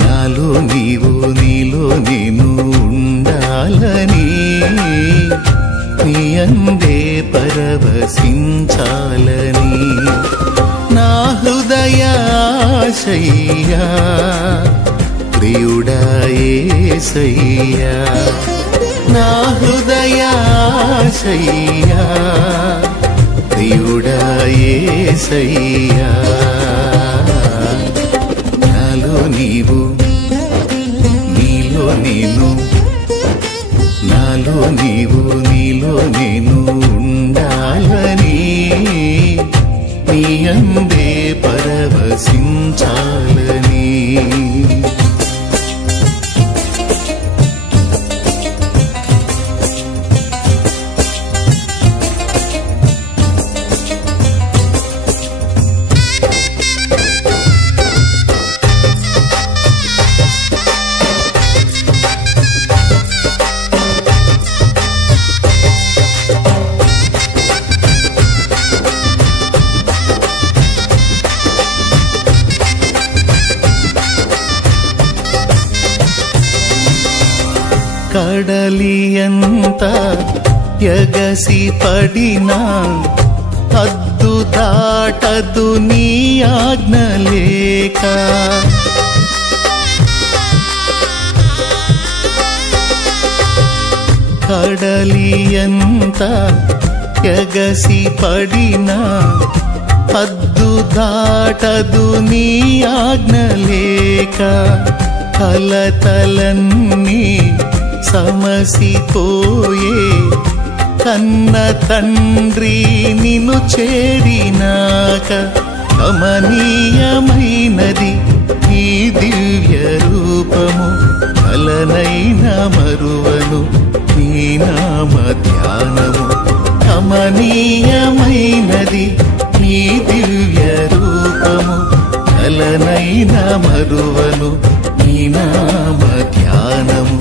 నాలో నీవు నీలో నేను ఉండాలని నీ అందే పరవశించాలని నా హృదయాశయ్యా ప్రియుడా యేసయ్యా నా హృదయాశయ్యా ప్రియుడా యేసయ్యా నాలో నీవు నీలో నేను నాలో నీవు నీలో నేను ఉండాలని నీ అందే పరవశించాలని కడలియంత ఎగసి పడినా హద్దు దాటదు నీ ఆజ్ఞ లేక కడలియంత ఎగసి పడినా హద్దు దాటదు నీ ఆజ్ఞ లేక కలతలన్నీ సమసిపోయే కన్న తండ్రి నిన్ను చేరినాక కమనీయమైనది ఈ దివ్య రూపము కలనైన మరువను నీ నామ ధ్యానము కమనీయమైనది ఈ దివ్య రూపము కలనైన మరువను నీ నామ ధ్యానము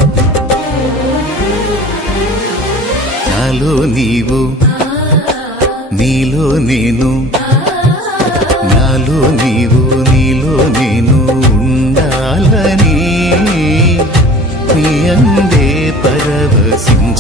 నాలో నీవు నీలో నేను నాలో నీవు నీలో నేను ఉండాలని నీ అందే పరవశించాలని